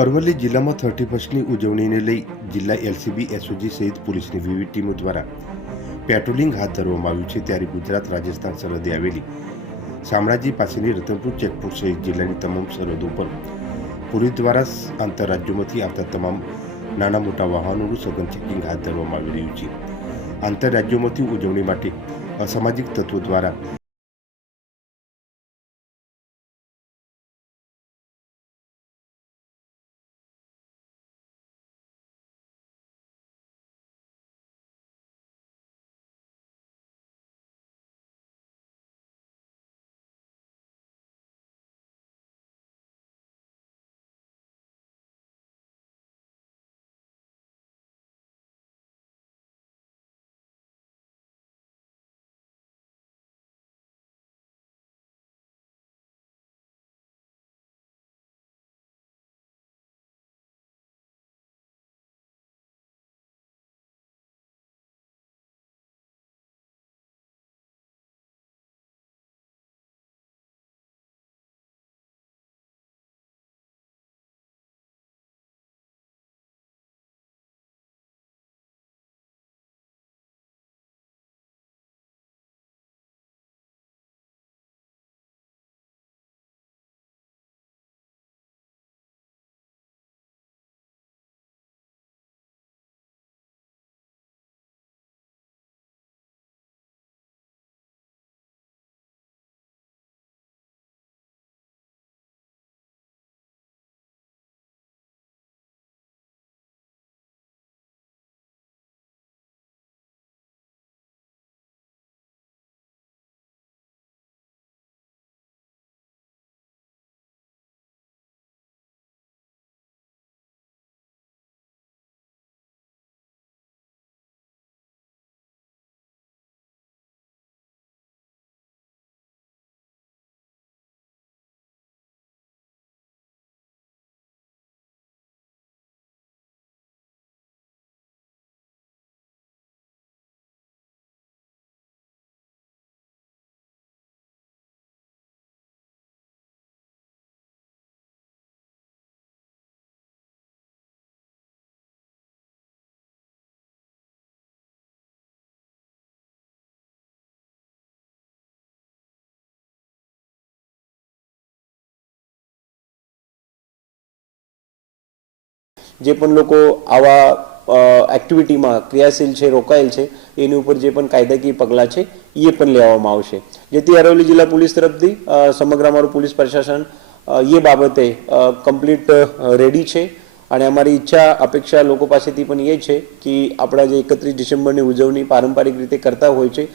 અરવલ્લી જિલ્લામાં થર્ટી ફર્સ્ટની ઉજવણીને લઈ જિલ્લા એલસીબી, એસઓજી સહિત પોલીસની વિવિધ ટીમો દ્વારા પેટ્રોલિંગ હાથ ધરવામાં આવ્યું છે. ત્યારે ગુજરાત, રાજસ્થાન સરહદે આવેલી શામળાજી પાસેની રતનપુર ચેકપોસ્ટ સહિત જિલ્લાની તમામ સરહદો પર પોલીસ દ્વારા આંતરરાજ્યોમાંથી આવતા તમામ નાના મોટા વાહનોનું સઘન ચેકિંગ હાથ ધરવામાં આવી રહ્યું છે. આંતરરાજ્યોમાંથી ઉજવણી માટે અસામાજિક તત્વો દ્વારા જે પણ લોકો આવા એક્ટિવિટીમાં ક્રિયાશીલ છે, રોકાયેલ છે, એની ઉપર જે પણ કાયદાકીય પગલાં છે એ પણ લેવામાં આવશે. જેથી અરવલ્લી જિલ્લા પોલીસ તરફથી સમગ્ર અમારું પોલીસ પ્રશાસન એ બાબતે કમ્પ્લીટ રેડી છે. અને અમારી ઈચ્છા, અપેક્ષા લોકો પાસેથી પણ એ છે કે આપણા જે એકત્રીસ ડિસેમ્બરની ઉજવણી પારંપરિક રીતે કરતા હોય છે